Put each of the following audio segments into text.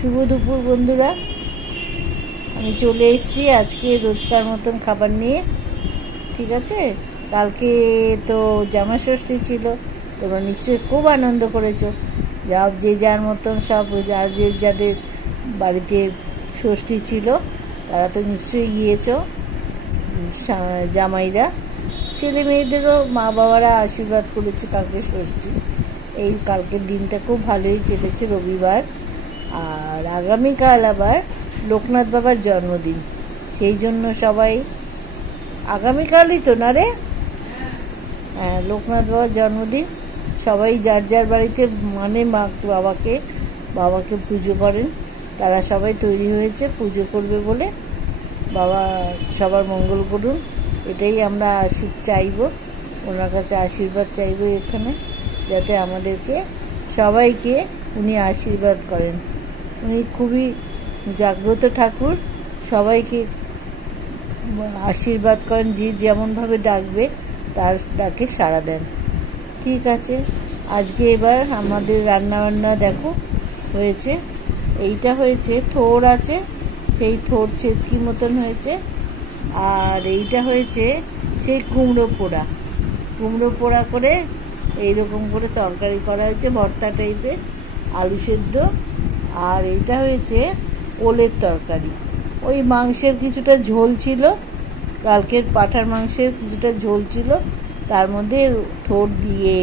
শুভ দুপুর বন্ধুরা, আমি চলে এসেছি আজকে রোজকার মতন খাবার নিয়ে। ঠিক আছে, কালকে তো জামা ষষ্ঠী ছিল, তোমরা নিশ্চয়ই খুব আনন্দ করেছো। যে যার মতন সব যাদের বাড়িতে ষষ্ঠী ছিল তারা তো নিশ্চয়ই গিয়েছো। জামাইরা ছেলে মেয়েদেরও মা বাবারা আশীর্বাদ করেছে কালকে ষষ্ঠী। এই কালকের দিনটা খুব ভালোই কেটেছে, রবিবার। আর আগামীকাল আবার লোকনাথ বাবার জন্মদিন, সেই জন্য সবাই আগামীকালই তো না রে? হ্যাঁ, লোকনাথ বাবার জন্মদিন। সবাই যার যার বাড়িতে মানে বাবাকে পুজো করেন, তারা সবাই তৈরি হয়েছে পুজো করবে বলে। বাবা সবার মঙ্গল করুন, এটাই আমরা চাইব, ওনার কাছে আশীর্বাদ চাইব এখানে, যাতে আমাদেরকে সবাইকে উনি আশীর্বাদ করেন। উনি খুবই জাগ্রত ঠাকুর, সবাইকে আশীর্বাদ করেন, যে যেমনভাবে ডাকবে তার ডাকে সাড়া দেন। ঠিক আছে, আজকে এবার আমাদের রান্নাবান্না দেখো হয়েছে। এইটা হয়েছে থোড় আছে, সেই থোড় ছেচকি মতন হয়েছে। আর এইটা হয়েছে সেই কুমড়ো পোড়া করে এইরকম করে তরকারি করা হয়েছে, ভর্তা টাইপের, আলু সেদ্ধ। আর এইটা হয়েছে ওলের তরকারি। ওই মাংসের কিছুটা ঝোল ছিল, কালকের পাঁঠার মাংসের কিছুটা ঝোল ছিল, তার মধ্যে থোড় দিয়ে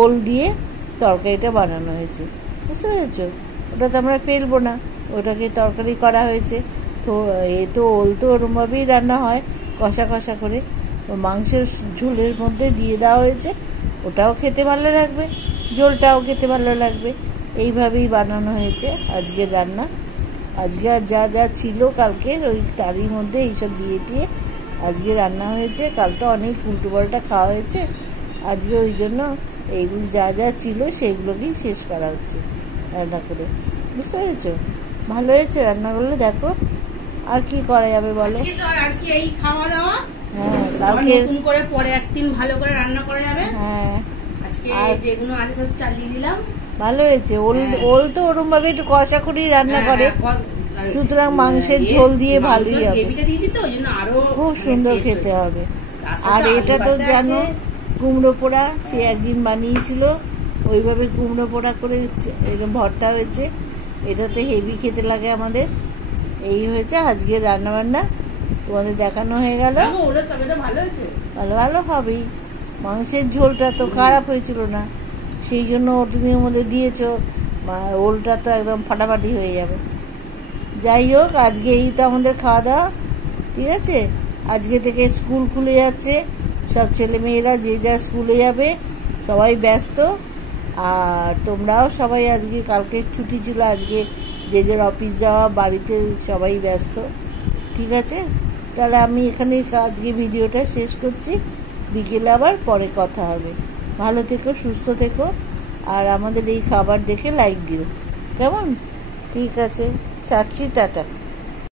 ওল দিয়ে তরকারিটা বানানো হয়েছে। বুঝতে পেরেছ? ওটা তো আমরা ফেলবো না, ওটাকে তরকারি করা হয়েছে। তো ওল তো ওরমভাবেই রান্না হয়, কষা কষা করে মাংসের ঝোলের মধ্যে দিয়ে দেওয়া হয়েছে। ওটাও খেতে ভালো লাগবে, ঝোলটাও খেতে ভালো লাগবে। এইভাবেই বানানো হয়েছে আজকের রান্না। আজকে আর যা যা ছিল কালকের ওই তারই মধ্যে এইসব দিয়ে আজকে রান্না হয়েছে। কাল তো অনেক উল্টো পাল্টা খাওয়া হয়েছে, আজকে ওই জন্য এইগুলো যা যা ছিল সেগুলোকেই শেষ করা হচ্ছে রান্না করে। বুঝতে পেরেছ? ভালো হয়েছে রান্নাগুলো, দেখো। আর কি করা যাবে বলো? আজকে এই খাওয়া দাওয়া, হ্যাঁ, কালকে নতুন করে পরে একদিন ভালো করে রান্না করা যাবে। হ্যাঁ, আজকে যেগুলো আছে সব চালিয়ে দিলাম। ভালো হয়েছে। ওল তো ওরকম ভাবে একটু কষা করেই রান্না করে, সুতরাং মাংসের ঝোল দিয়ে ভালোই হবে, খুব সুন্দর খেতে হবে। আর এটা তো জানো, কুমড়ো পোড়া সে একদিন বানিয়েছিল, ওইভাবে কুমড়ো পোড়া করে এরকম ভর্তা হয়েছে। এটা তো হেভি খেতে লাগে আমাদের। এই হয়েছে আজকের রান্নাবান্না, তোমাদের দেখানো হয়ে গেল। ভালো হবেই, মাংসের ঝোলটা তো খারাপ হয়েছিল না, সেই জন্য তুমি ওর মধ্যে দিয়েছো। ওলটা তো একদম ফাটাফাটি হয়ে যাবে। যাই হোক, আজকে এই তো আমাদের খাওয়া দাওয়া। ঠিক আছে, আজকে থেকে স্কুল খুলে যাচ্ছে, সব ছেলে মেয়েরা যে যা স্কুলে যাবে, সবাই ব্যস্ত। আর তোমরাও সবাই আজকে, কালকে ছুটি ছিল, আজকে যে যার অফিস যাওয়া, বাড়িতে সবাই ব্যস্ত। ঠিক আছে, তাহলে আমি এখানে আজকে ভিডিওটা শেষ করছি। বিকেলে আবার পরে কথা হবে। ভালো থেকো, সুস্থ থেকো, আর আমাদের এই খাবার দেখে লাইক দিও, কেমন? ঠিক আছে, ছাড়ছি, টাটা।